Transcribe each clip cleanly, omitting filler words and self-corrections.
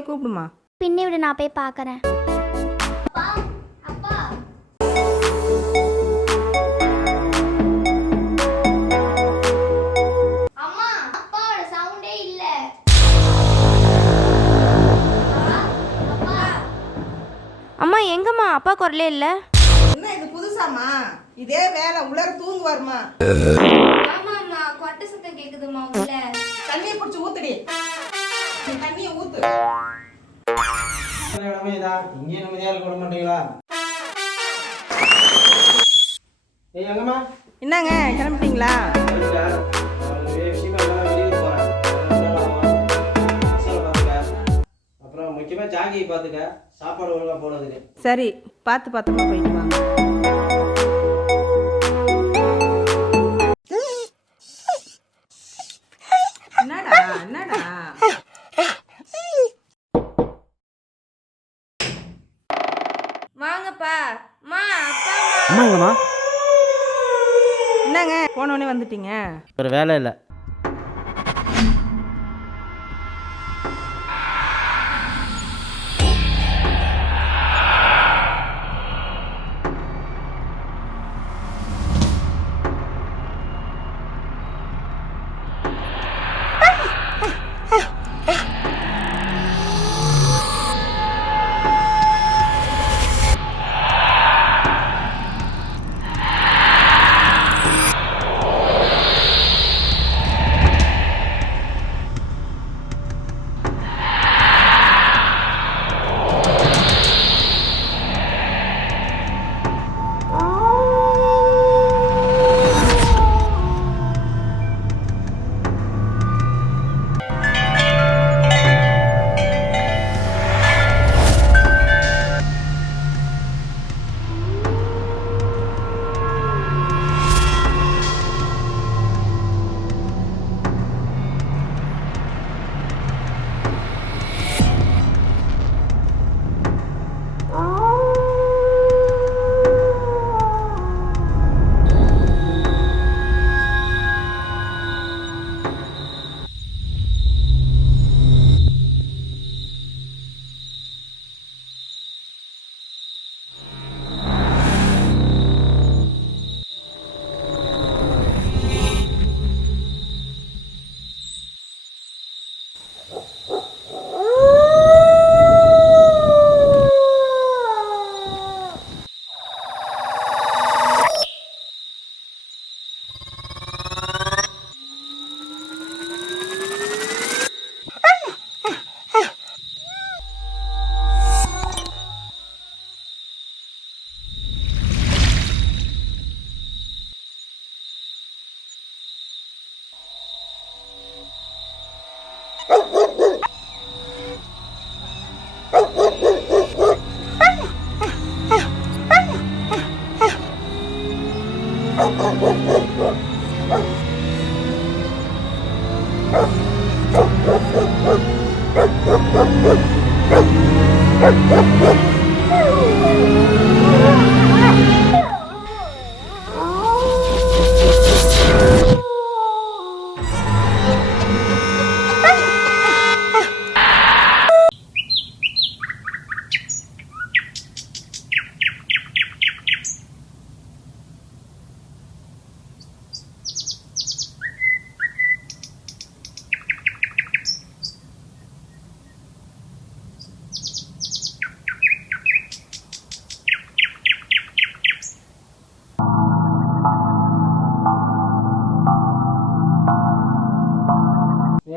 போய் கூப்பிடுமா. பின்னி விடு, நான் போய் பார்க்குறேன். அம்மா எங்கம்மா அப்பா குரலே இல்லை? என்ன இது புதுசாம்மா? இதே வேலை உலர தூங்குவாருமா. ஆமாம்மா, கொட்டை சத்தம் கேட்குதுமா உள்ள. தண்ணியை பிடிச்சி ஊத்துடி. தண்ணியை ஊத்து. இங்கே நிம்மதியாக இருக்க விட மாட்டீங்களா? ஏய் எங்கம்மா? என்னங்க கிளம்பிட்டீங்களா? அப்புறம் முக்கியமாக ஜாகியை பார்த்துக்க, சாப்பாடு ஒழுங்காக போனதுக்கு. சரி, பார்த்து பத்திரமா போயிட்டு வாங்க. என்னடா என்னடா? வாங்கப்பா. மா அப்பா அம்மா எங்கம்மா? என்னங்க போனோடனே வந்துட்டீங்க? ஒரு வேலை இல்லை.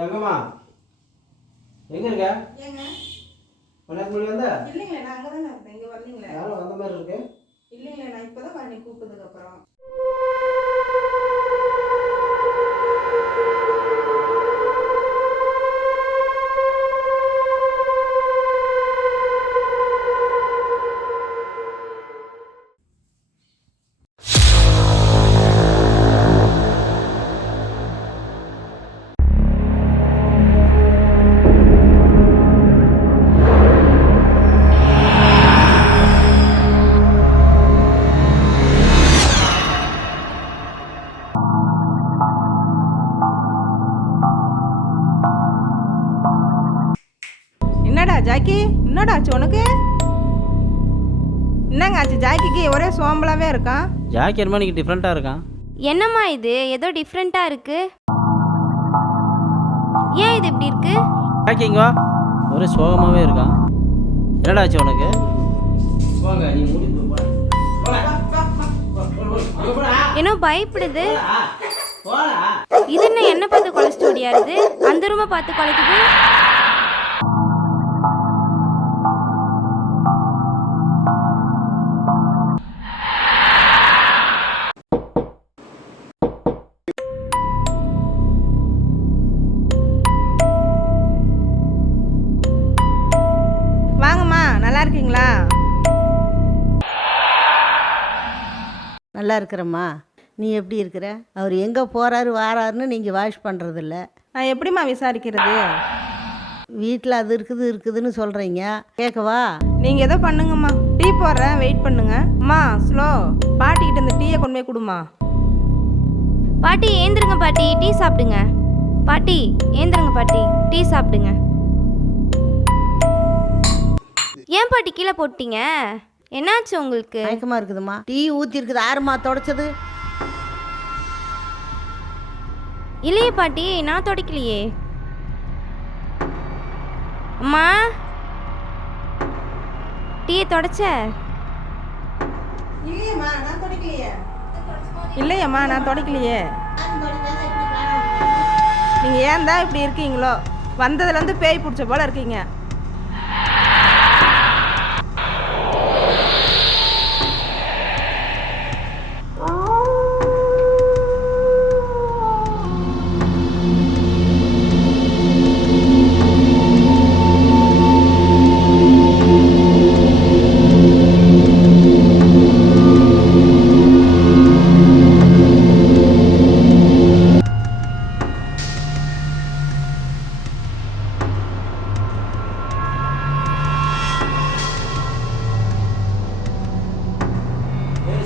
எங்கம்மா எங்க இருக்க? ஏங்க உனக்கு முன்னாடி வந்த? இல்லைங்களே, நான் அங்கே தானே இருந்தேன். இங்கே வரலீங்களே? யாரும் வந்த மாதிரி இருக்கு. இல்லைங்களே, நான் இப்போ தான் வரேன் கூப்பிட்டதுக்கு அப்புறம். என்னடா ஆச்சு உனக்கு? என்னங்க ஆச்சு ஜாக்கிக்கு? ஒரே சோம்பலாவே இருக்கான். ஜாக்கி என்னமா இன்னைக்கு டிஃப்ரெண்ட்டாக இருக்கான். என்னம்மா இது ஏதோ டிஃப்ரெண்ட்டாக இருக்கு? ஏன் இது இப்படி இருக்கு? ஜாக்கி இங்க வா. ஒரே சோகமாகவே இருக்கான். என்னடா ஆச்சு உனக்கு? போங்க நீ மூடி போடா. ஏன்னோ பயப்படுது. போடா. இது என்ன பார்த்து கொலைச்சிட்டு ஓடியாருது? அந்த ரூமை பார்த்து கொலைக்குது. வாங்கம்மா, நல்லா இருக்கீங்களா? நல்லா இருக்கிறம்மா. நீ எப்படி இருக்கிற? அவர் எங்கே போகிறாரு வாராருன்னு நீங்கள் வாஷ் பண்ணுறதில்ல. நான் எப்படிம்மா விசாரிக்கிறது? வீட்டில் அது இருக்குதுன்னு சொல்கிறீங்க, கேட்கவா? நீங்கள் ஏதோ பண்ணுங்கம்மா. டீ போடுறேன், வெயிட் பண்ணுங்க. அம்மா ஸ்லோ, பாட்டிக்கிட்ட இந்த டீயை கொண்டு போய் கொடுமா. பாட்டி ஏந்திருங்க பாட்டி, டீ சாப்பிடுங்க. பாட்டி ஏந்திருங்க பாட்டி, டீ சாப்பிடுங்க. ஏன் பாட்டி கீழே போட்டீங்க? என்னாச்சு உங்களுக்கு? மயக்கமாக இருக்குதும்மா. டீ ஊற்றிருக்குது, ஆறுமா தொடச்சது? இல்லையே பாட்டி, நான் துடைக்கலையே. அம்மா டீயை தொடச்ச? இல்லையம்மா நான் தொடக்கலையே. இல்லையம்மா நான் தொடக்கலையே. நீங்கள் ஏன் தான் இப்படி இருக்கீங்களோ? வந்ததுலேருந்து பேய் பிடிச்ச போல இருக்கீங்க.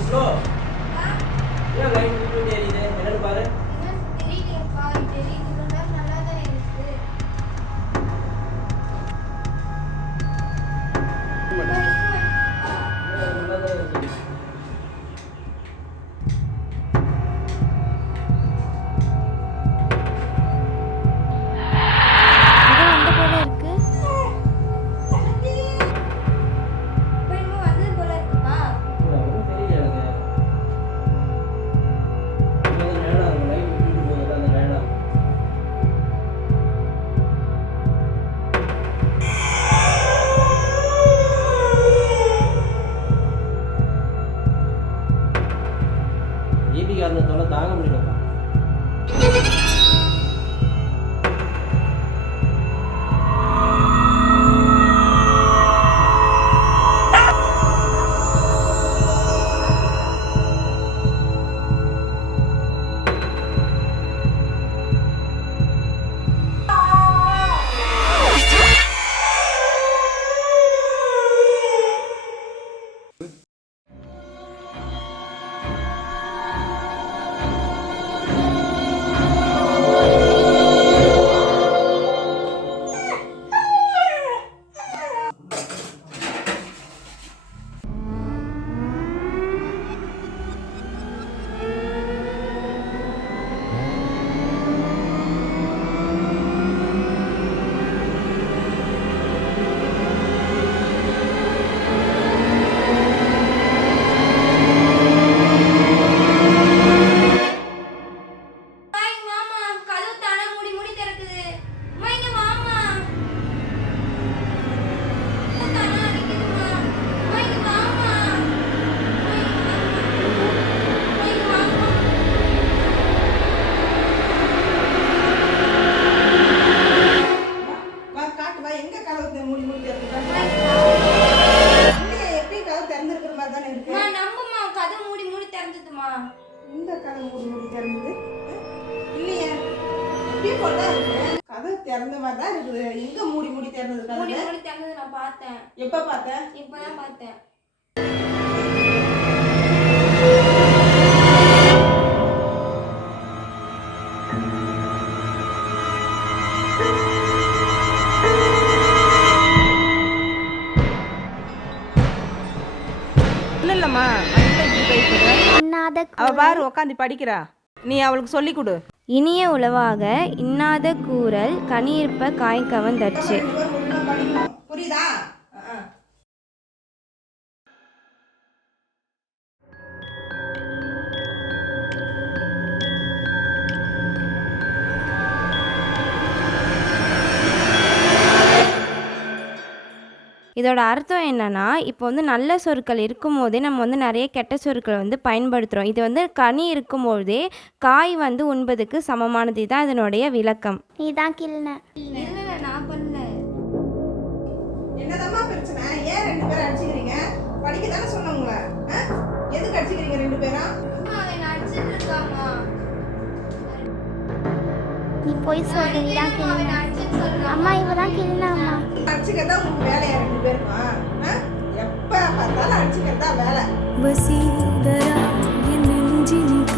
ஸ்லோ. ஏன் லைட் விட்டு எரியுது? என்னன்னு பாரு. இது வந்த போல இருக்கு. ஒன்றும் தெரியல எனக்கு. அந்த நேரம் அந்த லைட் விட்டு போகுது அந்த நேரம். ஜிபிக்காரனை தொலை தாங்க முடியலப்பா. வா காட்டு வா, எங்க கதவு மூடி மூடி திறந்துருக்கா? இல்லையே, எப்பயும் கதவு திறந்துருக்கிற மாதிரி தானே இருக்கு. நம்புமா, கதை மூடி மூடி திறந்துதுமா. இந்த கதவு மூடி மூடி திறந்தது இல்லையே, எப்பயும் போல தான் இருக்கு. கதவு திறந்த மாதிரி தான் இருக்குது. எங்க மூடி மூடி திறந்தது மூடி கதவு? மூடி திறந்தது நான் பார்த்தேன். எப்ப பார்த்த? இப்பதான் பார்த்தேன். இல்லைம்மா, அதுக்குள்ள இப்படி பயப்படுற? இன்னாத அவ பாரு உட்காந்து படிக்கிறா, நீ அவளுக்கு சொல்லி கொடு. இனிய உளவாக இன்னாத கூறல் கனியிருப்ப காய்கவன் தச்சு. புரியுதா? இதோட அர்த்தம் என்னன்னா, இப்போ வந்து நல்ல சொற்கள் இருக்கும்போதே நம்ம வந்து நிறைய கெட்ட சொற்களை வந்து பயன்படுத்துகிறோம். இது வந்து கனி இருக்கும்போதே காய் வந்து உண்பதுக்கு சமமானது தான் இதனுடைய விளக்கம். நீ தான் கிள்ன. நான் பண்ணல. என்னதாம்மா பிரச்சனை? ஏன் 2 பேரும் அடிச்சுக்கிறீங்க? படிக்க தானே சொன்னவங்க. எதுக்கு அடிச்சுக்கிறீங்க 2 பேரும்? நீ போய் சொல்லு, நீ தான் கிள்ன. அம்மா இவ தான் கிள்னா அம்மா. அடிச்சுக்கிறதா உங்களுக்கு வேலையா 2 பேருக்கும்? எப்ப பார்த்தாலும் அடிச்சுக்கிறதா வேலை. வசீகரா என் நெஞ்சினிக்க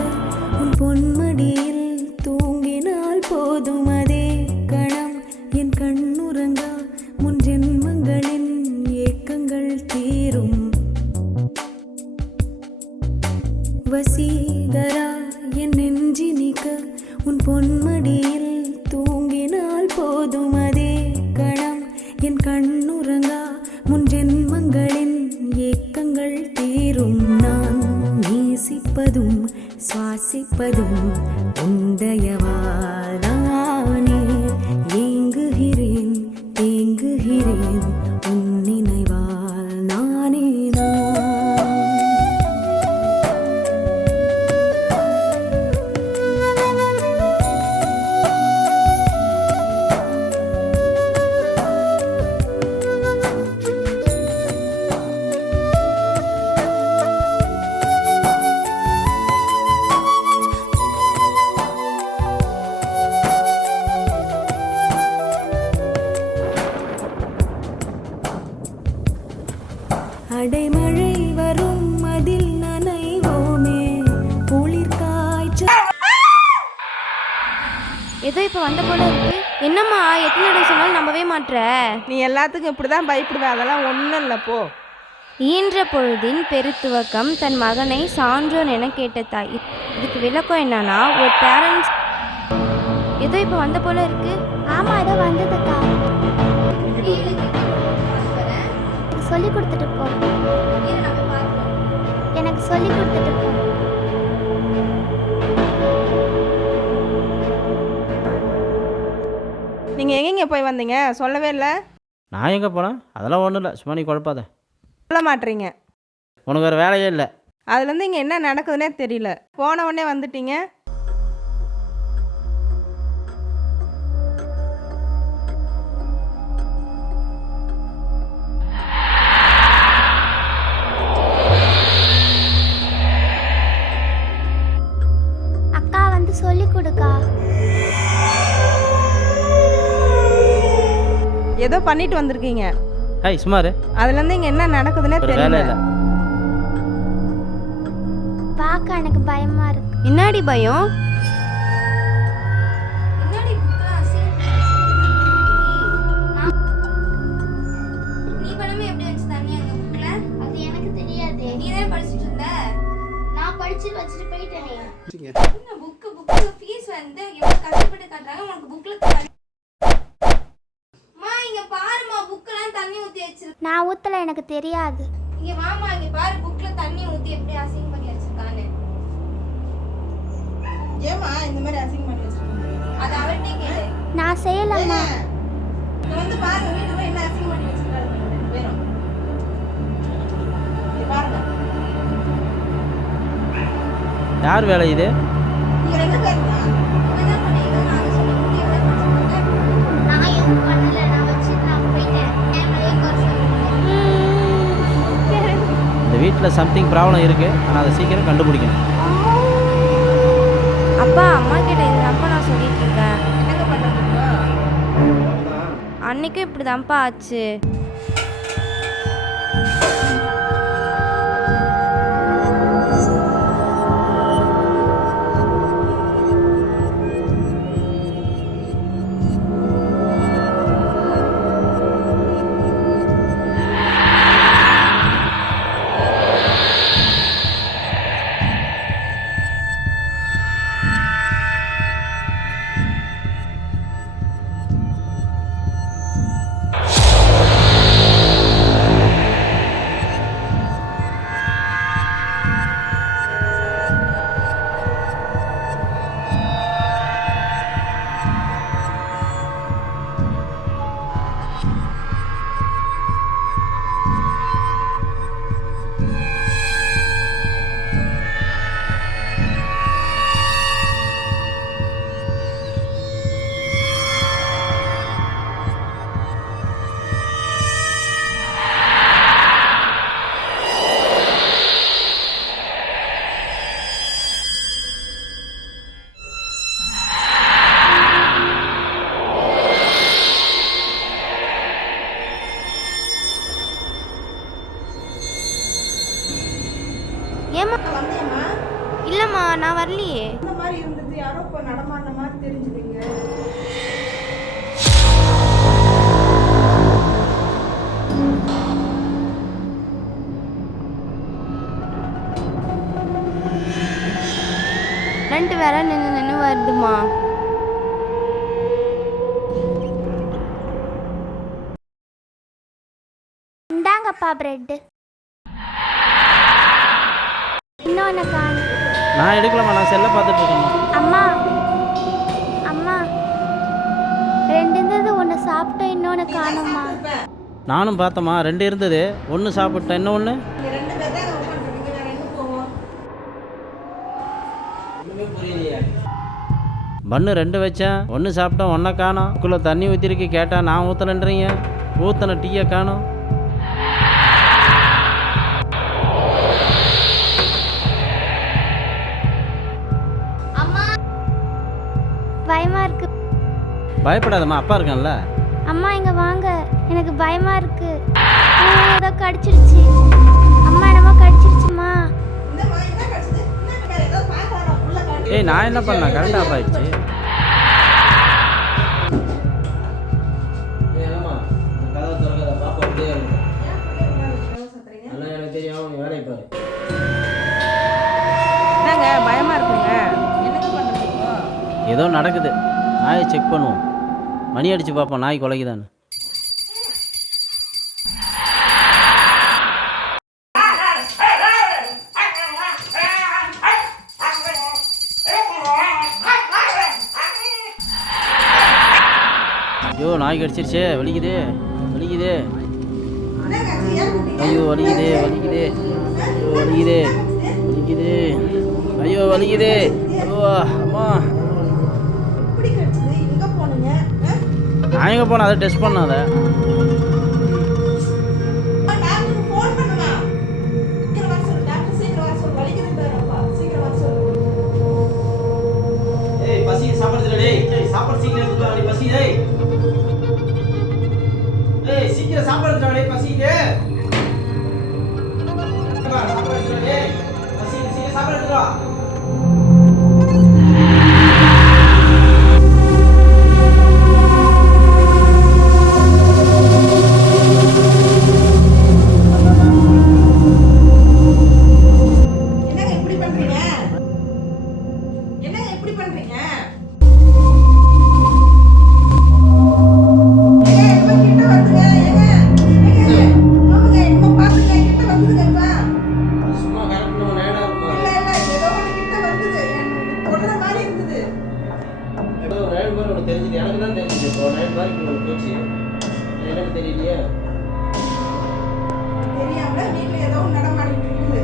உன் பொன்மடியில் தூங்கினால் போதும் அதே கணம் என் கண்ணுறங்கா முன் ஜென்மங்களின் ஏக்கங்கள் தீரும். வசீகரா என் நெஞ்சினிக்க உன் பொன்மடியில் தூங்கினால் போதும் அதே கணம் என் கண்ணுறங்கா முன் ஜென்மங்களின் ஏக்கங்கள் தீரும். நான் நேசிப்பதும் சுவாசிப்பதும் உந்தயவாதானே. ஏங்குகிறேன் தேங்குகிறேன் உன் நினைவால் நானே நான். அடைமழை வரும் அதில் நனைவோமே குளிர் காய்ச்சல். ஏதோ இப்போ வந்த போல இருக்கு. என்னம்மா எத்தனை தடவை சொன்னாலும் நம்பவே மாட்ற. நீ எல்லாத்துக்கும் இப்படிதான் பயப்படுவேன், அதெல்லாம் ஒண்ணும் இல்ல போ. ஈன்ற பொழுதின் பெருத்துவக்கம் தன் மகனை சான்றோன் என கேட்ட தாய். இதுக்கு விளக்கம் என்னன்னா, ஒரு பேரண்ட்ஸ் ஏதோ இப்போ வந்த போல இருக்கு. ஆமா ஏதோ வந்ததுக்கா. சொல்லி கொடுத்துட்டு போ. எனக்கு சொல்லி கொடுத்துட்டு போ. நீங்க எங்கெங்க போய் வந்தீங்க? சொல்லவே இல்லை. நான் எங்கே போனேன்? அதெல்லாம் ஒன்றும் இல்லை, சும்மா நீ குழப்பாத. சொல்ல மாட்டீங்க. உனக்கு வேறு வேலையே இல்லை. அதுலேருந்து இங்கே என்ன நடக்குதுன்னே தெரியல. போன உடனே வந்துட்டீங்க. அக்கா வந்து சொல்லி கொடுக்கா. ஏதோ பண்ணிட்டு வந்திருக்கீங்க. ஹாய் சுமார். அதுலேருந்து இங்கே என்ன நடக்குதுன்னே ஒரு வேலை தெரியல. இல்லை. பார்க்க எனக்கு பயமா இருக்கு. என்னாடி பயம்? அது எனக்கு தெரியாது. நீ தான் படிச்சிட்டு இருந்த. நான் படிச்சு வச்சிட்டு போயிட்டேனே. புக்கு ஃபீஸ் வந்து எவ்வளவு கஷ்டப்பட்டு கட்டுறாங்க. உனக்கு புக்ல இங்க பாருமா, புக்கெல்லாம் தண்ணி ஊத்தி வச்சிருக்கு. நான் ஊத்தல, எனக்கு தெரியாது. இங்க வாமா, இங்க பாரு புக்ல தண்ணி ஊத்தி எப்படி அசிங்கம் பண்ணி வச்சிருக்கானே. ஏமா இந்த மாதிரி அசிங்கம் பண்ணி வச்சிருக்கீங்க? அது அவர்கிட்ட கேளு. நான் செய்யலம்மா. இங்க வந்து பாருங்க, வீட்டுல என்ன அசிங்கம் பண்ணி வச்சிருக்காங்க 2 பேரும். இங்க பாருங்க. யார் வேலை இது? நீங்க 2 பேரும் தான். என்னதான் பண்ணீங்க? நான் சொல்லி முடி எவ்வளவு படிச்சிருக்கேன். நான் எதுவும் பண்ணல, நான் வச்சிட்டு நான் போயிட்டேன். ஏமலே கோர்ஸ். இந்த வீட்டில் சம்திங் ப்ராப்ளம் இருக்குது, ஆனால் அதை சீக்கிரம் கண்டுபிடிக்கணும். அப்பா அம்மா கிட்ட இதுதான்ப்பா நான் சொல்லிட்டு இருக்கேன். என்னங்க பண்றீங்க? அன்னைக்கும் இப்படிதான்ப்பா ஆச்சு. ஏம்மா? வந்தேம்மா. இல்லைம்மா, நான் வரலையே. இந்த மாதிரி இருந்தது, யாரோ இப்போ நடமாடின மாதிரி தெரிஞ்சுதுங்க. கரண்ட் வேற நின்று வருதுமா. இந்தாங்கப்பா பிரெட். இன்னொன்று காணும். நான் எடுக்கலாமா, நான் செல்லை பார்த்துட்டு இருக்கேம்மா. அம்மா அம்மா 2 இருந்தது, ஒன்று சாப்பிட்டோம், இன்னொன்று காணும்மா. நானும் பார்த்தம்மா, 2 இருந்தது, 1 சாப்பிட்டேன், இன்னொன்று நீங்க 2 பேர் தான் உட்காந்துருக்கீங்க, வேற எங்க போவோம்? ஒன்றுமே புரியலையே. பன்னு 2 வச்சேன், 1 சாப்பிட்டேன், 1 காணோம். குள்ள தண்ணி ஊற்றிருக்கு, கேட்டால் நான் ஊற்றலன்றீங்க. ஊற்றின டீயை காணோம். அம்மா பயமா இருக்கு. பயப்படாதம்மா, அப்பா இருக்கான்ல. அம்மா இங்க வாங்க, எனக்கு பயமா இருக்கு. ஏதோ கடிச்சிருச்சு. அம்மா என்னமோ கடிச்சிருச்சுமா. இந்தம்மா, என்ன கடிச்சது? என்ன வேற ஏதோ பார்க்கறானா புள்ள கடி. ஏய், நான் என்ன பண்ணேன்? கரண்ட் ஆஃப் ஆயிடுச்சு. எனக்கு தெரியும், வேலையை பாரு. என்னங்க பயமா இருக்குங்க? என்னங்க பண்றது இப்போ? ஏதோ நடக்குது, நாயை செக் பண்ணுவோம். மணி அடித்து பார்ப்போம், நாய் குலைக்குதான்னு. ஐயோ, நாய் கடிச்சிருச்சே, வலிக்குது வலிக்குது. என்னங்க அது ஏன் கூப்பிட்டீங்க? ஐயோ வலிக்குது வலிக்குது. ஐயோ வலிக்குது வலிக்குது. ஐயோ வலிக்குது. ஐயோ அம்மா, இப்படி கடிச்சது, எங்க போனீங்க? நான் எங்கே போனேன்? அதை டெஸ்ட் பண்ண. அதை டாக்டருக்கு ஃபோன் பண்ணுமா? சீக்கிரம் வர சொல்லு, டாக்டர் சீக்கிரம் வர சொல்லு, வலிக்குதுன்றாரப்பா, சீக்கிரம் வர சொல்லு. ஏய், பசி சாப்பிடுறதுல டேய். ஏய், சாப்பாடு சீக்கிரம் எடுத்து வா, பசி டேய். ஏய், சீக்கிரம் சாப்பாடு எடுத்து வா டேய், பசிக்குது. வா, சாப்பாடு எடுத்து வா டேய். பசிக்குது, சீக்கிரம் சாப்பாடு எடுத்து வா. என்னங்க இப்படி பண்றீங்க? என்னங்க இப்படி பண்றீங்க? ஏங்க, என்னமோ கிட்ட வந்துங்க. ஆமாங்க, என்னமோ பாத்துங்க, கிட்ட வந்துதுங்க இப்ப. அது சும்மா கரெக்ட் நம்ம நேரா இருக்குமா? இல்ல, ஏதோ ஒண்ணு கிட்ட வந்தது, எனக்கு தொடுற மாதிரி இருந்தது. ஏதோ ஒரு நேரம் மாதிரி உனக்கு தெரிஞ்சுது, எனக்கு தான் தெரிஞ்சுது. இப்போ நேரம் மாதிரி உங்களுக்கு போச்சு, எனக்கு தெரியலையே. தெரியாம வீட்டுல ஏதோ ஒண்ணு நடமாடிட்டு இருக்குது.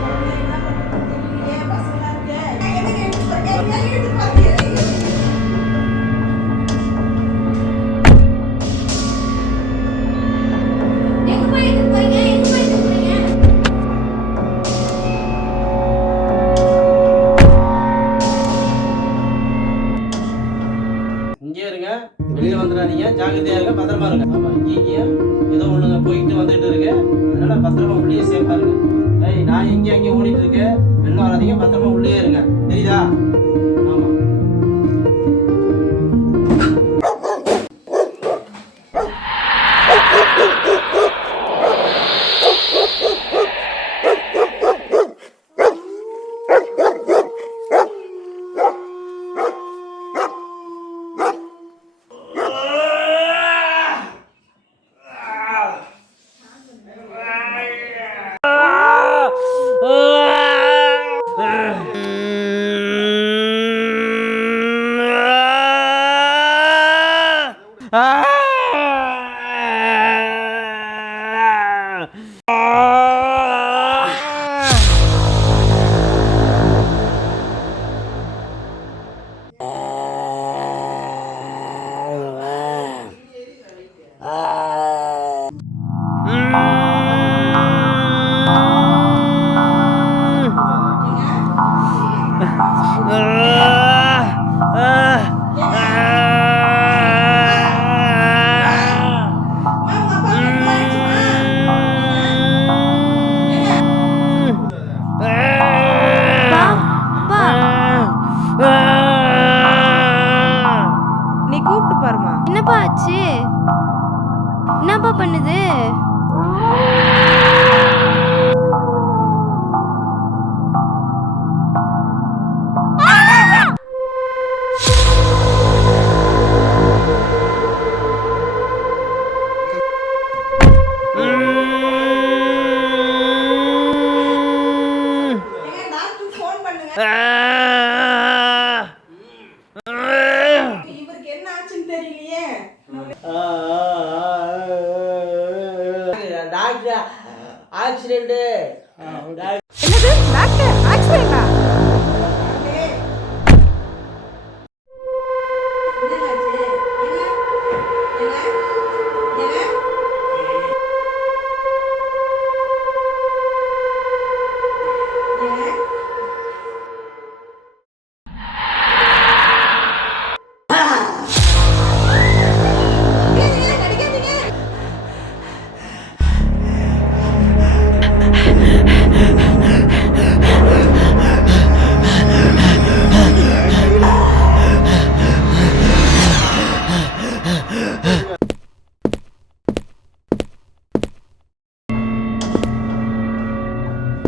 குழந்தை என்ன பண்றதுன்னு தெரியலையே, பசங்களா இருக்கு. எதுக்கு எடுத்து பாருங்க, எதுக்கு எடுத்து பாருங்க? எங்க போயிட்டு போறீங்க? எங்க போயிட்டு போறீங்க? இங்கே இருங்க, வெளியே வந்துடாதீங்க, ஜாக்கிரதையா இருங்க, பத்திரமா இருங்க. ஆமா, இங்கேயும் ஏதோ ஒண்ணுங்க போயிட்டு வந்துட்டு இருக்கு, அதனால பத்திரமா உள்ளே சேஃபா இருங்க. ஏய், நான் இங்கே அங்கே ஓடிட்டு இருக்கு, வெளில வராதீங்க, பத்திரமா உள்ளே இருங்க, தெரியுதா? ஆமா. என்னப்பா பண்ணுது? ஏங்க டாக்டர் ஃபோன் பண்ணுங்க. இவருக்கு என்ன ஆச்சுன்னு தெரியலையே. Doctor accident. என்னது டாக்டர் ஆக்சிடென்ட்டா?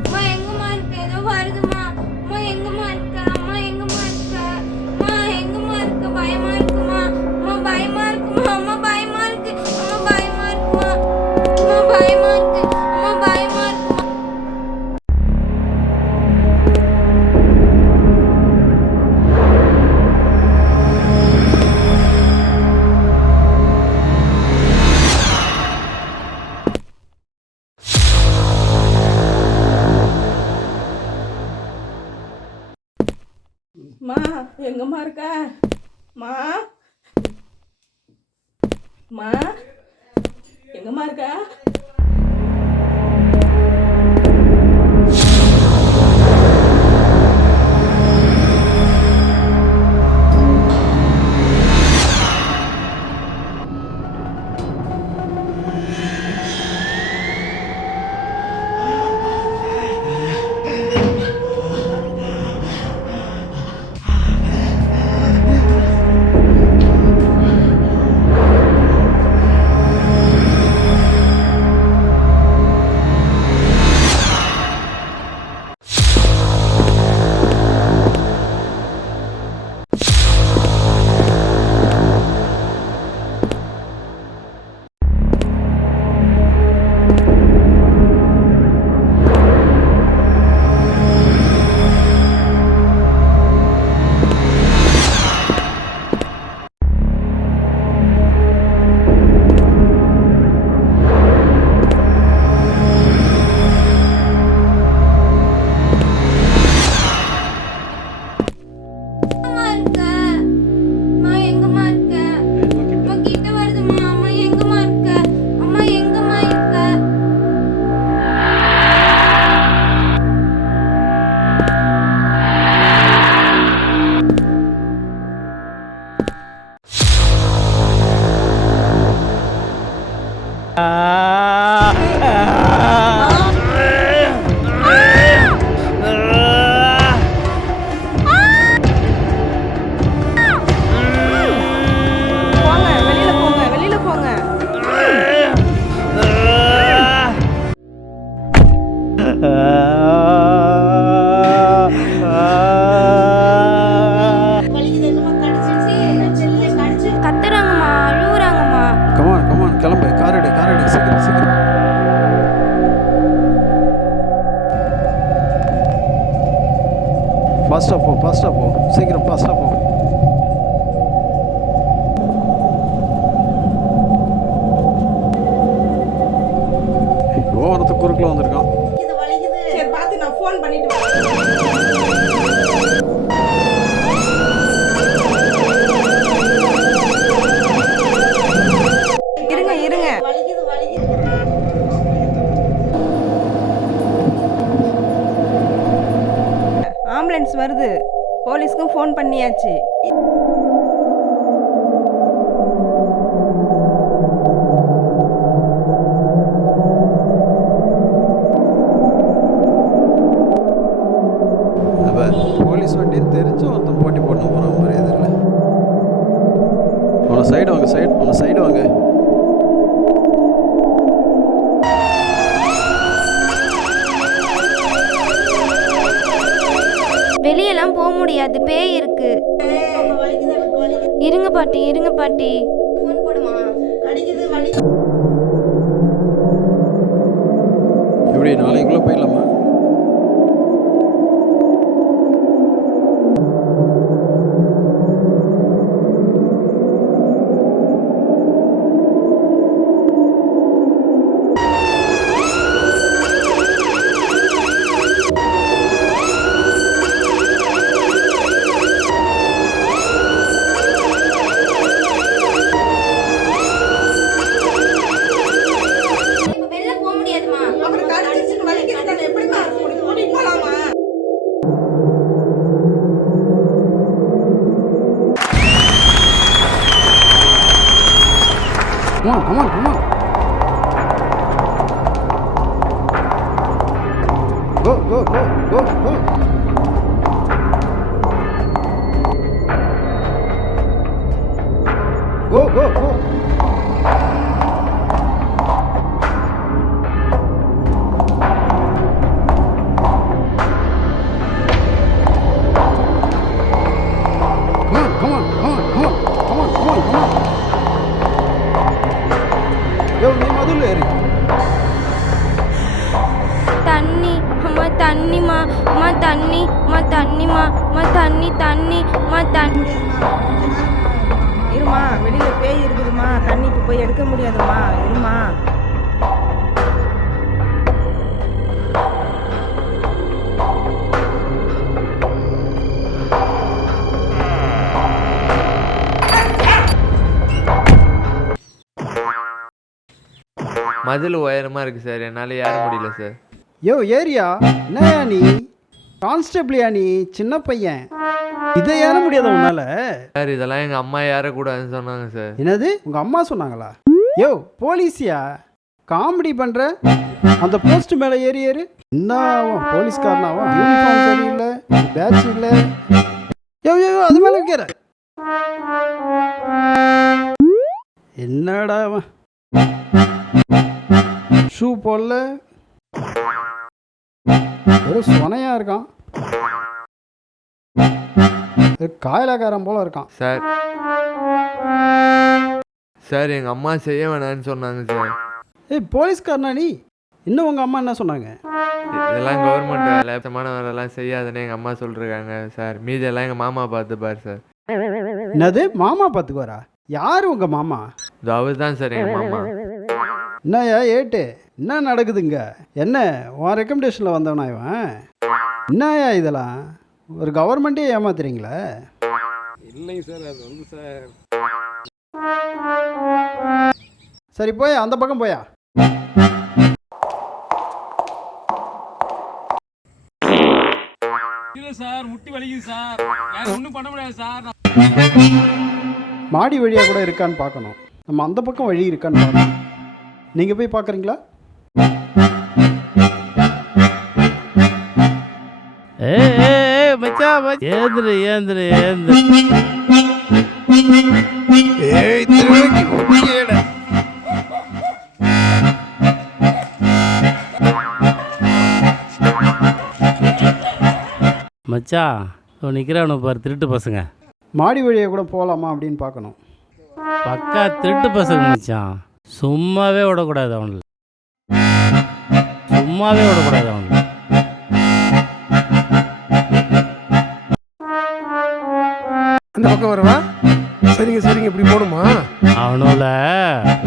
அம்மா எங்கம்மா இருக்க? ஏதோ வருதுமா. அம்மா எங்கம்மா இருக்க? அம்மா எங்கம்மா இருக்க? அம்மா எங்கம்மா இருக்க? பயமா இருக்குமா? அம்மா பயமா இருக்குமா? அம்மா பயமா இருக்கு. அம்மா பயமா இருக்குமா? அம்மா பயமா இருக்கு. அம்மா பயமா இருக்குமா? மா எங்கம்மா இருக்க? மா மா எங்கம்மா இருக்க? எங்கம்மா இருக்க? அம்மா எங்கம்மா இருக்க? அம்மா கிட்ட வருதுமா. அம்மா எங்கம்மா இருக்க? அம்மா எங்கம்மா இருக்க? போங்க வெளியில போங்க வெளியில போங்க. வலிக்குது என்னமா கடிச்சிருச்சு செல்ல கடிச்சு கத்துறாங்கம்மா, அழுவுறாங்கம்மா. கமான் கமான் கிளம்பு. கார் எடு சீக்கிரம் சீக்கிரம். ஃபாஸ்ட்டாக போ சீக்கிரம் ஃபாஸ்ட்டாக போ. ஓரத்துக்கு குறுக்கில் வந்திருக்கான். இது வலிக்குது. சரி பார்த்து நான் ஃபோன் பண்ணிட்டு வரேன். இருங்க வலிக்குது வலிக்குது. ஆம்புலன்ஸ் வருது. போலீஸ்க்கும் ஃபோன் பண்ணியாச்சு. போலீஸ் வண்டின்னு தெரிஞ்சு ஒருத்தன் போட்டி போட்டு போகிறான் மாதிரி இதில். அவனை சைடு வாங்க. முடியாது, பேய் இருக்கு. வலிக்குது, எனக்கு வலிக்குது. இருங்க பாட்டி, இருங்க பாட்டி. ஃபோன் போடுமா? வலிக்குது, வலிக்குது. எப்படி நாளைக்குள்ளே போயிடலாமா? இப்ப வெளில போக முடியாதுமா. அப்புறம் கடிச்சிட்டு வலிக்குது, நான் எப்படிமா கூட்டிட்டு போலாமா? Come on, come on, come on. Go, go, go, go, go. Go, go, go. Come on, come on, come on, come on, come on, come on. Yo, நீ மதுல ஏறு. தண்ணி அம்மா, தண்ணிமா, அம்மா தண்ணி, அம்மா தண்ணிமா, அம்மா தண்ணி, தண்ணி, அம்மா தண்ணி. இருமா, வெளியில பேய் இருக்குதுமா, தண்ணி இப்போ போய் எடுக்க முடியாதுமா, இருமா. மதில் உயரமாக இருக்குது சார், என்னால் ஏற முடியல சார். யோ ஏரியா, என்னயா நீ கான்ஸ்டபிளியா? நீ சின்ன பையன், இதை ஏற முடியாத உன்னால? சார் இதெல்லாம் எங்கள் அம்மா ஏறக்கூடாதுன்னு சொன்னாங்க சார். என்னது, உங்க அம்மா சொன்னாங்களா? யோ போலீஸியா காமெடி பண்ற? அந்த போஸ்ட் மேலே ஏறி ஏறு. என்ன போலீஸ்காரனாவா? யூனிஃபார்ம் சரியில்லை, பேட்ச் இல்லை. யோ யோ அது மேலே வைக்கிற. என்னடா அவன் ஷூ போடல, ஒரு சொனையா இருக்கான், காயலாக்காரன் போல இருக்கான். சார் சார் எங்கள் அம்மா செய்ய வேணான்னு சொன்னாங்க சார். ஏய் போலீஸ்காரனா நீ? இன்னும் உங்கள் அம்மா என்ன சொன்னாங்க? இதெல்லாம் கவர்மெண்ட் வேலை, சமான வேலைலாம் செய்யாதுன்னு எங்கள் அம்மா சொல்லிருக்காங்க சார். மீதியெல்லாம் எங்கள் மாமா பார்த்துப்பார் சார். என்னது, மாமா பார்த்துக்குவாரா? யார் உங்கள் மாமா? இது அவர் தான் சார் எங்கள் மாமா. என்னய்யா ஏட்டு, என்ன நடக்குதுங்க? என்ன உன் ரெக்கமெண்டேஷனில் வந்தவனா இவன்? என்னய்யா இதெல்லாம், ஒரு கவர்மெண்ட்டே ஏமாத்துறீங்களே? இல்லைங்க சார், அது வந்து சார். சரி போயா, அந்த பக்கம் போயா. இல்லை சார், முட்டி வலிக்குது சார், வேற ஒன்றும் பண்ண முடியாது சார். மாடி வழியாக கூட இருக்கான்னு பார்க்கணும், நம்ம அந்த பக்கம் வழி இருக்கான்னு பார்க்கணும். நீங்கள் போய் பார்க்குறீங்களா? மச்சான் நிற்கிறானு பாரு, திருட்டு பசங்க. மாடி வழியாக கூட போகலாமா அப்படின்னு பார்க்கணும். பக்கா திருட்டு பசங்க மச்சான், சும்மாவே விடக்கூடாது அவனில், சும்மாவே விடக்கூடாது அவனில். அந்த பக்கம் வரவா? சரிங்க சரிங்க, இப்படி போடுமா? அவனோட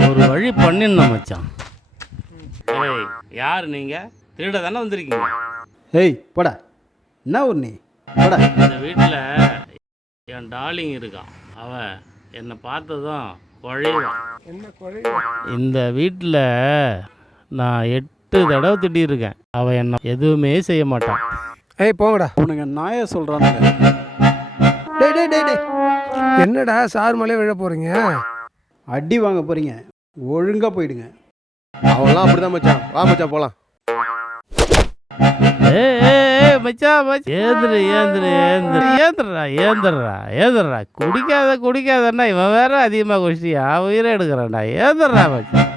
ஒரு வழி பண்ணிடணும் மச்சான். ஏய் யார் நீங்கள்? திருட தானே வந்திருக்கீங்க? ஏய் போடா, என்ன ஊர் நீ? போடா. இந்த வீட்டில் என் டார்லிங் இருக்கான், அவன் என்னை பார்த்ததும் குழைவான். என்ன குறைவா? இந்த வீட்டில் நான் 8 தடவை திட்டிருக்கேன், அவன் என்ன எதுவுமே செய்ய மாட்டான். ஏய் போங்கடா. அவனுங்க நாயை சொல்கிறானுங்க. டே டே டே டே, என்னடா சார் மேலே விழ போறீங்க? அடி வாங்க போகிறீங்க, ஒழுங்காக போயிடுங்க. அவெல்லாம் அப்படிதான் மச்சான். வா மச்சான் போலாம். ஏந்திரா குடிக்காதன்னா இவன் வேற அதிகமாக குடிச்சியா, உயிரை எடுக்கிறான்டா. ஏந்திரா மச்சான்.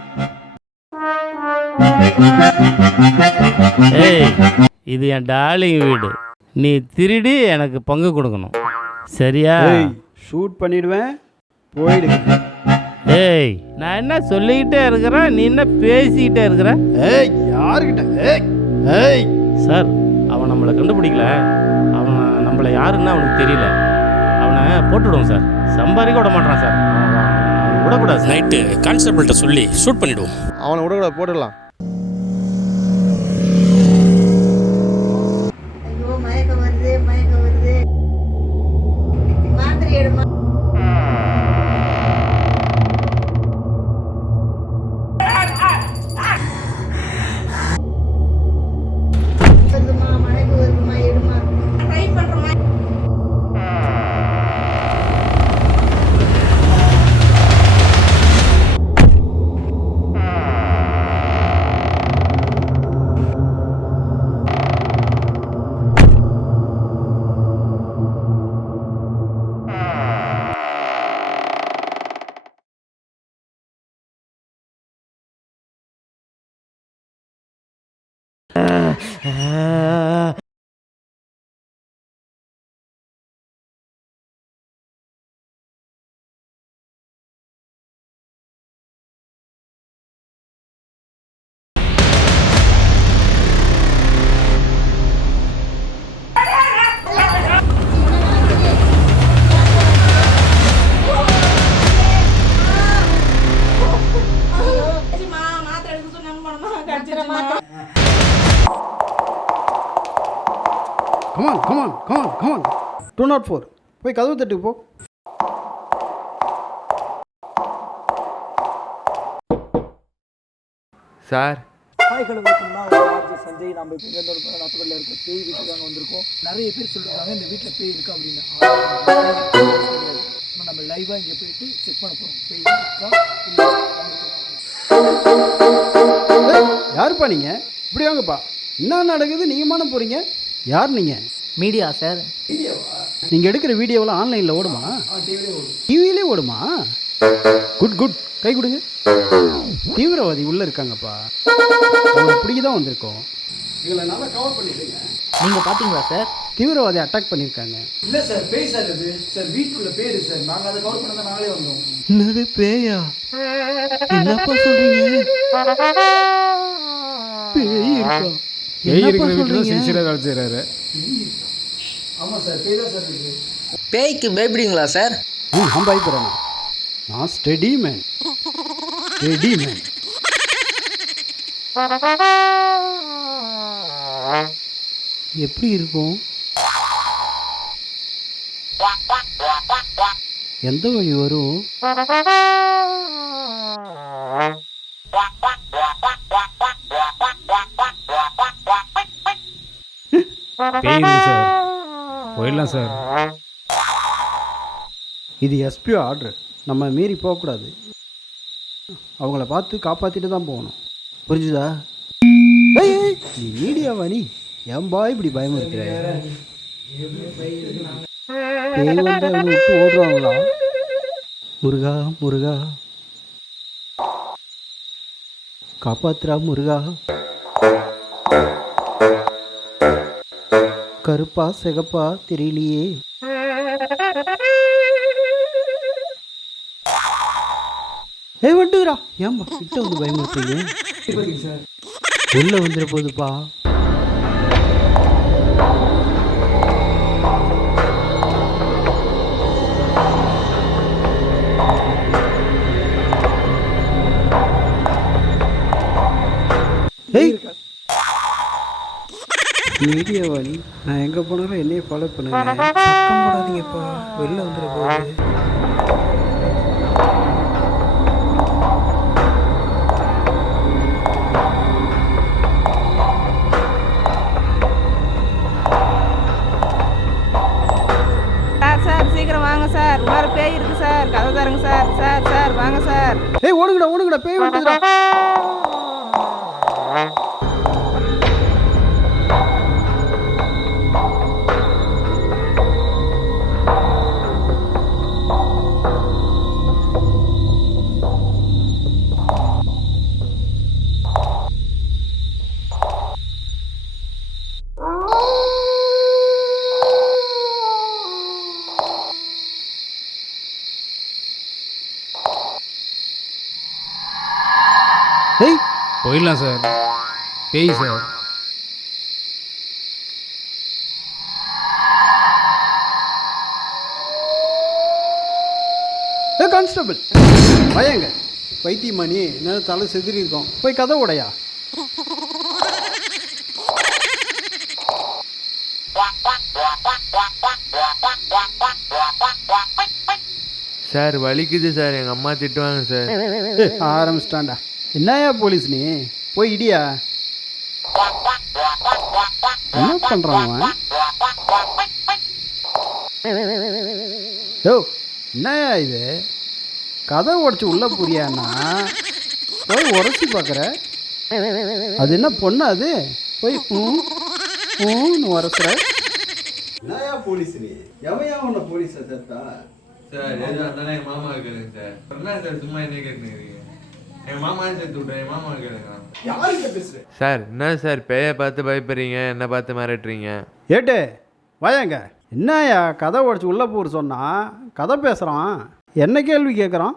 ஏய் இது என் டார்லிங் வீடு, நீ திருடி எனக்கு பங்கு கொடுக்கணும், சரியா? ஷூட் பண்ணிடுவேன், போயிடுங்க. ஏய், நான் என்ன சொல்லிக்கிட்டே இருக்கிறேன், நீ என்ன பேசிக்கிட்டே இருக்கிற? ஏய், யாருக்கிட்ட? ஏய் ஏய் சார், அவன் நம்மளை கண்டுபிடிக்கல, அவன் நம்மளை யாருன்னு அவனுக்கு தெரியல. அவனை போட்டுவிடுவோம் சார், சம்பாதிக்க விட மாட்டான் சார். அவன் விடக்கூடாது. நைட்டு கான்ஸ்டபிள்கிட்ட சொல்லி ஷூட் பண்ணிவிடுவோம். அவனை விடக்கூடாது, போட்டுடலாம். ஐயோ, மயக்கம் வருது, மயக்கம் வருது. மாத்திரை எடுமா. வருதுமா, மயக்கம் வருதுமா, எடுமா. ட்ரை பண்றோமா? மாத்திரை எடுக்க சொன்னா கடிச்சிருமா? Come on come on come on come on. 204 போய் கதவு தட்டு போ. Sir, hi hello welcome. நான் ஆர்ஜே சஞ்சய். நம்ம இப்போ இங்கே ஒரு நாட்டுப்படியில் இருக்கோம். பேய் வீட்டுக்கு அங்கே வந்திருக்கோம். நிறைய பேர் சொல்லியிருக்காங்க இந்த வீட்டில் பேய் இருக்கா அப்படின்னு. தெரியாது. நம்ம லைவாக இங்கே போயிட்டு செக் பண்ண போகிறோம். பேய் இருக்கா இல்லை. யாருப்பா நீங்கள்? இப்படி வாங்கப்பா. என்ன நடக்குது? நீங்கள் மான போகிறீங்க? யார் நீங்கள்? Media sir. நீங்கள் எடுக்கிற வீடியோவெல்லாம் ஆன்லைனில் ஓடுமா? டிவிலே ஓடும். டிவியிலே ஓடுமா? குட் குட், கை கொடுங்க. தீவிரவாதி உள்ளே இருக்காங்கப்பா, அவங்க பிடிக்க தான் வந்திருக்கோம். எங்களை நல்லா கவர் பண்ணிடுங்க. நீங்கள் பார்த்தீங்களா சார்? தீவிரவாதி அட்டாக் பண்ணியிருக்காங்க. இல்லை சார், பேய் சார் இது. சார் வீட்டுக்குள்ள பேர் சார். நாங்கள் அதை கவர் பண்ண தான் நாங்களே வந்தோம். என்னது பேயா? என்னப்பா சொல்கிறீங்க? பேய் இருக்கா? என்னப்பா சொல்கிறீங்க? ஆமாம் சார், பேய் தான் சார் இருக்குது. பேய்க்கு பயப்படுவீங்களா சார்? நான் பயப்படுறேன். நான் ஸ்டெடி மேன். Steady man. எப்படி இருக்கும்? எந்த வழி வரும்? சார், போயிடலாம் சார். இது எஸ்பி ஆர்டர், நம்ம மீறி போகக்கூடாது. அவங்கள பார்த்து காப்பாற்றிட்டு தான் போகணும், புரிஞ்சுதா? நீ மீடியாவா? நீ ஏன்பா இப்படி பயமுறுத்துற? பேய் வந்து அவனை விட்டு ஓடுறாங்களா? முருகா முருகா, காப்பாத்துறா முருகா. கருப்பா சிகப்பா தெரியலையே. வந்துடுறா. ஏன்பா கிட்ட வந்து பயமுறுத்துறீங்க? சார் வெளில வந்துட போகுதுப்பா. மீடியாவாணி, நான் எங்கே போனாலும் என்னையே ஃபாலோ பண்ணுங்க. சத்தம் போடாதீங்கப்பா, வெளில வந்துட போகுது. சார் சீக்கிரம் வாங்க சார், உள்ளார பேய் இருக்கு சார், கதை தருங்க சார். சார் சார் வாங்க சார். ஏய் ஓடுங்கடா ஓடுங்கடா, பேய் வந்துடுறா. போயிடலாம் சார். பேய் சார். கான்ஸ்டபிள் பயங்க வைத்தியமணி என்ன தலை செதுறி இருக்கோம், போய் கதை உடையா. சார் வலிக்குது சார், எங்கள் அம்மா திட்டுவாங்க சார். ஆரம்பிச்சிட்டான்டா. என்னையா போலீஸ் நீ, போய் இடியா. என்ன பண்ணுறான் அவன்? யோ என்னையா இது, கதை உடச்சி உள்ளே புரியான்னா போய் உரசி பார்க்குற. அது என்ன பொண்ணு அது, போய் ஊன்னு உரசுற. என்னையா போலீஸ் நீ, எவையா உன்னை போலீஸை சேர்த்தா? சார் எதுவும் இருந்தாலும் எங்கள் மாமா கேளுங்க சார். என்ன சார் சும்மா என்ன கேட்டுக்கிறீங்க? எங்கள் மாமா சேர்த்து விட்டேன், எங்கள் மாமா கேளுங்க. யாருக்கிட்ட பேசுகிறேன்? சார் என்ன சார் பேயை பார்த்து பயப்படுறீங்க, என்ன பார்த்து மிரட்டுறீங்க? ஏட்டு வாயாங்க. என்னையா கதை உடச்சி உள்ளே போகிற சொன்னா கதை பேசுகிறான், என்ன கேள்வி கேட்குறான்?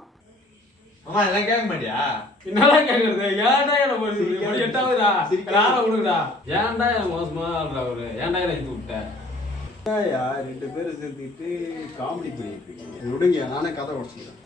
மாமா எல்லாம் கேட்க மாட்டியா? என்னெல்லாம் கேட்கறது? ஏன்டா என்ன போலீஸ் எட்டாவதா யாரை விடுங்கடா? ஏன்டா என்ன மோசமா அவரு ஏன்டா என்ன இது விட்ட? ரெண்டு பேரும் சேர்த்துக்கிட்டு காமெடி பண்ணிட்டு இருக்கீங்க, விடுங்க நானே கதை உடச்சிக்கிறேன்.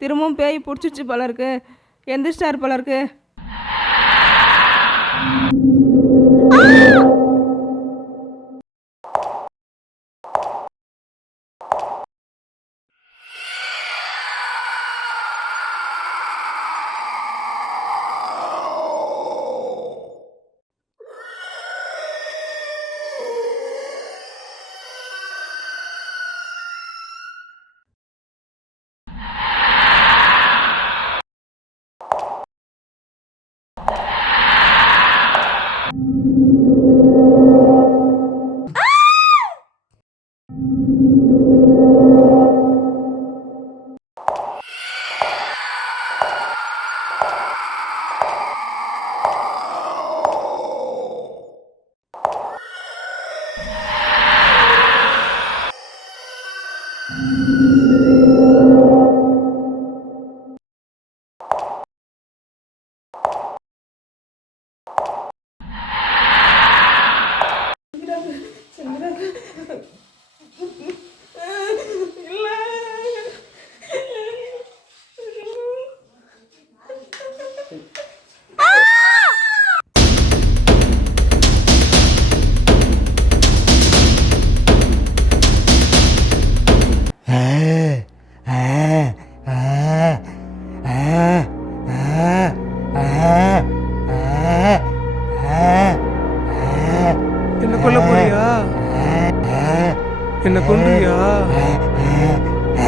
திரும்பவும் பேய் பிடிச்சிச்சு போல இருக்கு, எந்திரிச்சிட்டார் போல இருக்கு.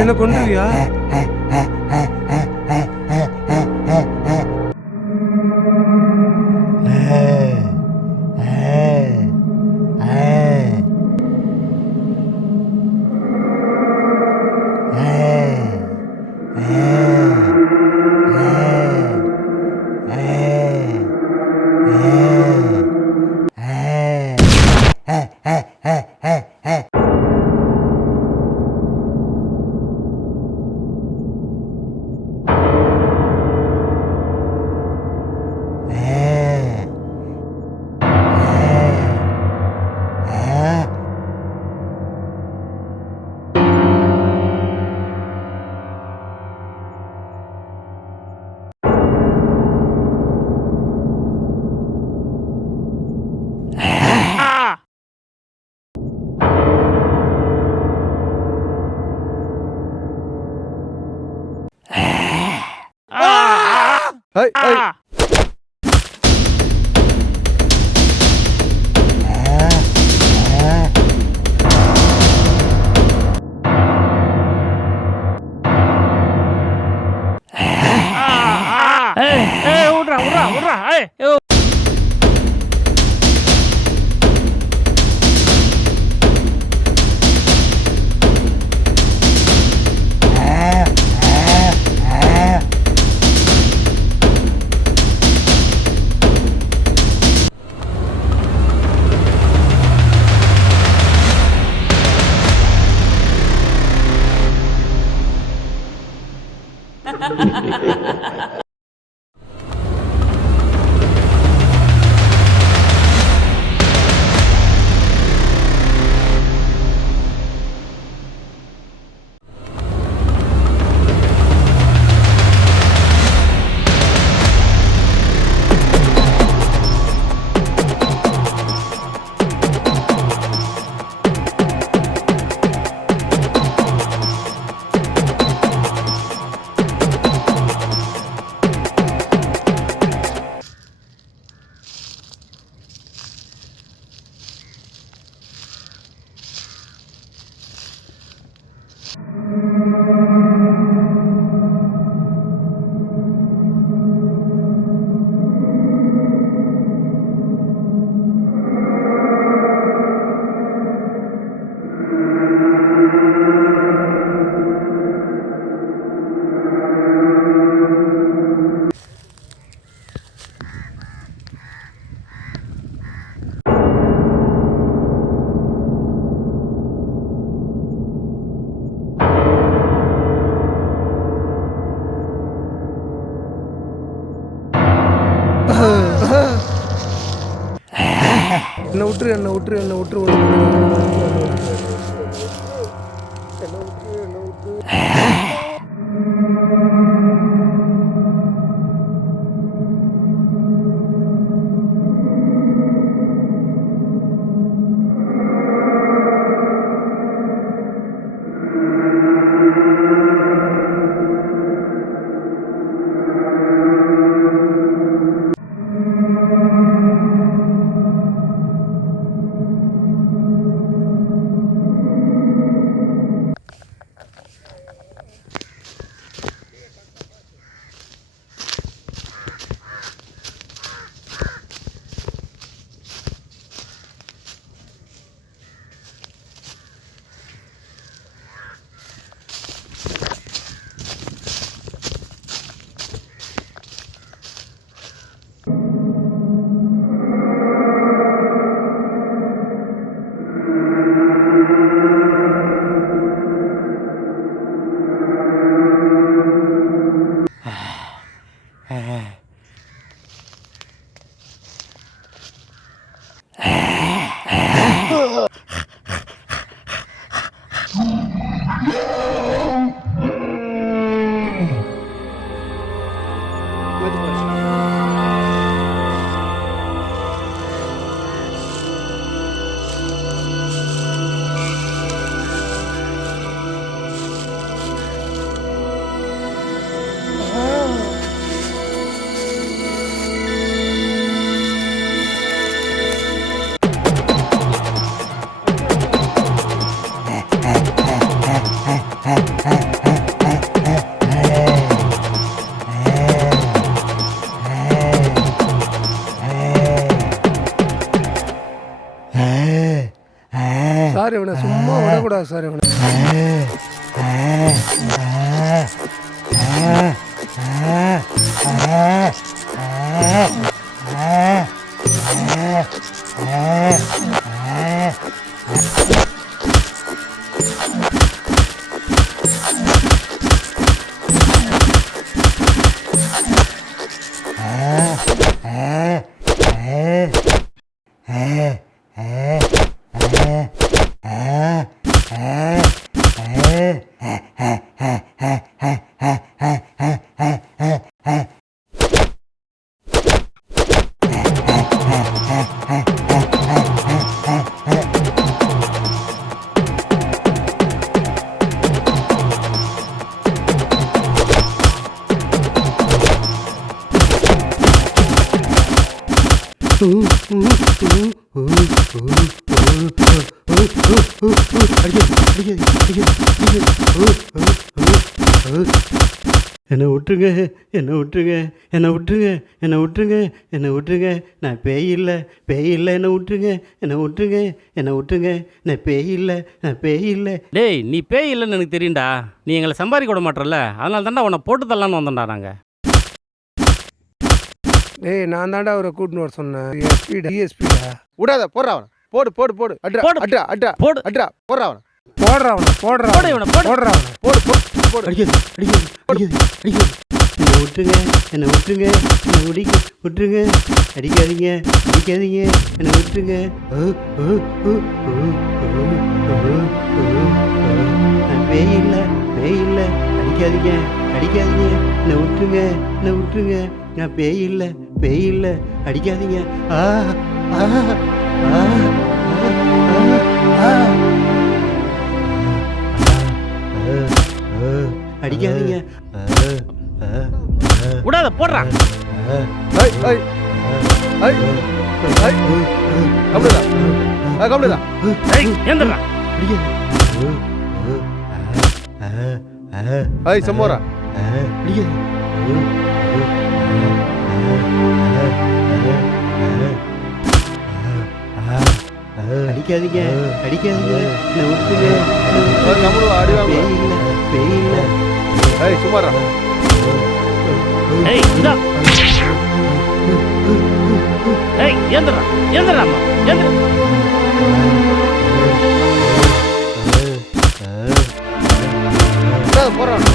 என்ன கொண்டுருவியா? ஏய் ஏய் என்ன விட்டுரு என்ன விட்டுரு என்ன விட்டுரு விடக்கூடாது சார் இவனை. என்னை விட்டுருங்க, என்னை விட்டுருங்க, என்னை விட்டுருங்க, என்னை விட்டுருங்க, என்னை விட்டுருங்க, நான் பேய் இல்லை, பேய் இல்லை, என்னை விட்டுருங்க, என்னை விட்டுருங்க, என்னை விட்டுருங்க, நான் பேய் இல்லை, நான் பேய் இல்லை. டேய் நீ பேய் இல்லைன்னு எனக்கு தெரியும்டா. நீ எங்களை சம்பாதிக்க விட மாட்டல, அதனால தாண்டா உன்னை போட்டு தரலான்னு வந்தோம்டா நாங்கள். டேய் நான் தாண்டா அவரை கூட்டின்னு வர சொன்னேன். டிஎஸ்பிடா விடாத, போடுறா அவனை, போடு போடு போடு, அட்ரா போடு. அட்ரா அட்ரா போடு. அட்ரா, போடுறா அவனை, போடுறா அவனை, போடுறா போடு இவனை, போடு. போடுறா அவனை. போடு போடு போடு. அடிக்காது அடிக்காது அடிக்காது அடிக்காது. என்னை விட்டுருங்க, என்னை விட்டுருங்க, என்னை விட்டுருங்க, அடிக்காதீங்க அடிக்காதீங்க, என்னை விட்டுருங்க. நான் பேய் இல்லை, பேய் இல்லை, அடிக்காதீங்க அடிக்காதீங்க, என்னை விட்டுருங்க, என்னை விட்டுருங்க, நான் பேய் இல்லை, பேய் இல்லை, அடிக்காதீங்க. ஆ ஆ ஆ ஆ அடிக்காதீங்க. விடாத போடுறா. ஏந்திரா. சம்மோரா அடிக்காதீங்க அடிக்காதீங்க, என்னை விட்டுருங்க. பேய் இல்லை, பேய் இல்லை. சும்மாரா. ஏய் இந்தா. ஏய் ஏந்திரா ஏந்திரா அம்மா ஏந்திரா. போறான்.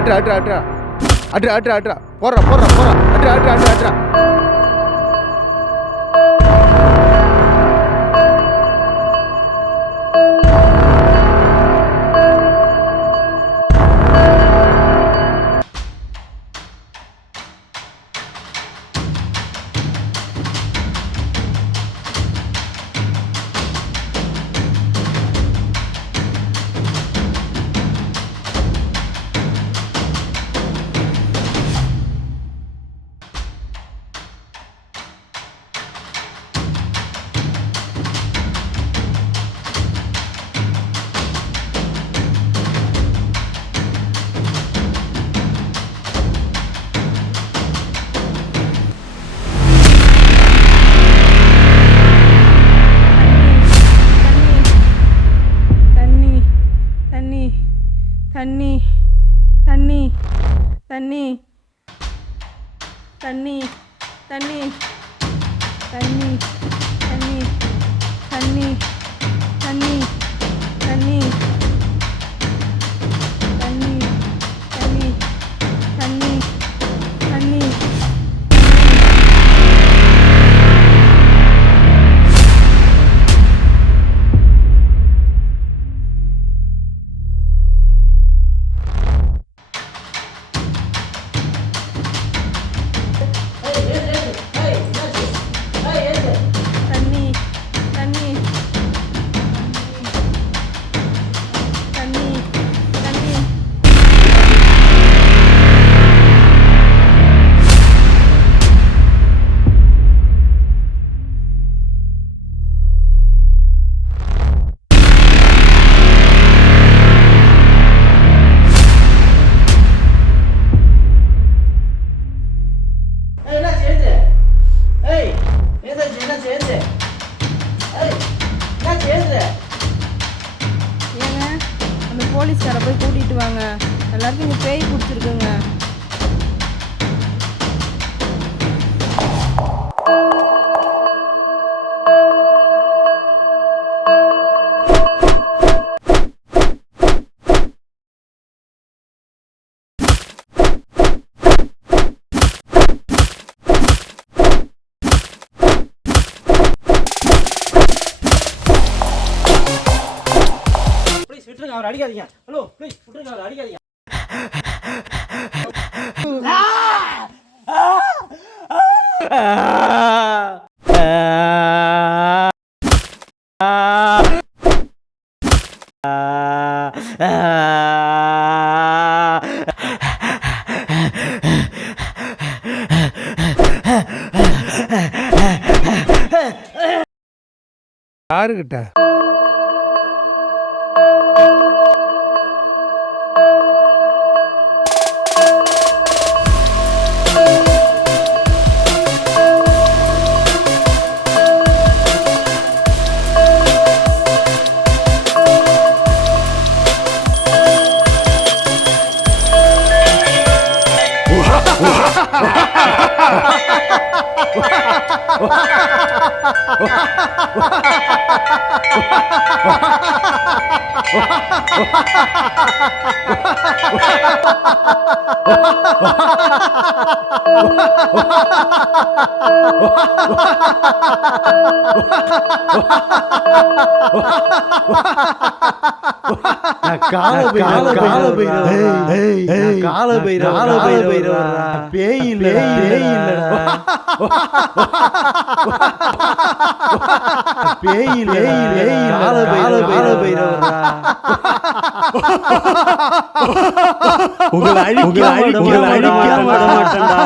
அட்ரா அட்ரா அட்ரா அட்ரா அட்ரா அட்ரா போடுறா போடுறா போடுறா அட்ரா அட்ரா அட்ரா அட்ரா. தண்ணி தண்ணி தண்ணி தண்ணி தண்ணி தண்ணி தண்ணி தண்ணி தண்ணி தண்ணி தண்ணி தண்ணி தண்ணி தண்ணி. சேர்ந்து என்ன சேர்ந்து ஏங்க அந்த போலீஸ்காரை போய் கூட்டிகிட்டு வாங்க, எல்லாருக்கும் இங்கே பேய் பிடிச்சிருக்குங்க. ப்ளீஸ் விட்டுருங்க, அவர் அடிக்காதீங்க. ஹலோ ப்ளீஸ் விட்டுருங்க, அவர் அடிக்காதீங்க. யாருக்கிட்ட? உங்களை அழிக்க விட மாட்டேன்டா.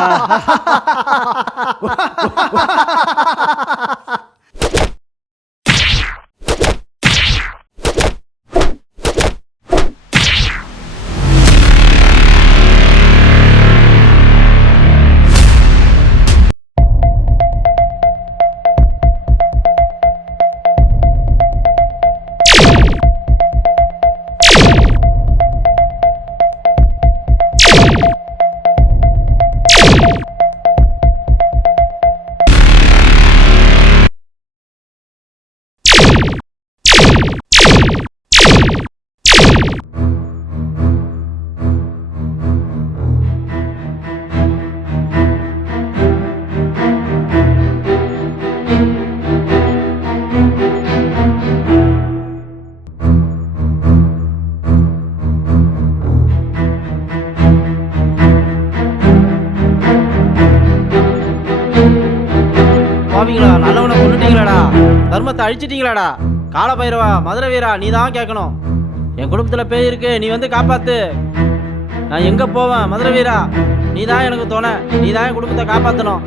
பாவீங்களா, நல்லவனை கொண்டுட்டீங்களாடா, தர்மத்தை அழிச்சிட்டீங்களாடா. கால பைரவா, மதுரை வீரா, நீ தான் கேட்கணும். என் குடும்பத்தில் பேய் இருக்கு, நீ வந்து காப்பாத்து. நான் எங்கே போவேன்? மதுரை வீரா, நீ தான் எனக்கு துணை, நீ தான் என் குடும்பத்தை காப்பாற்றணும்.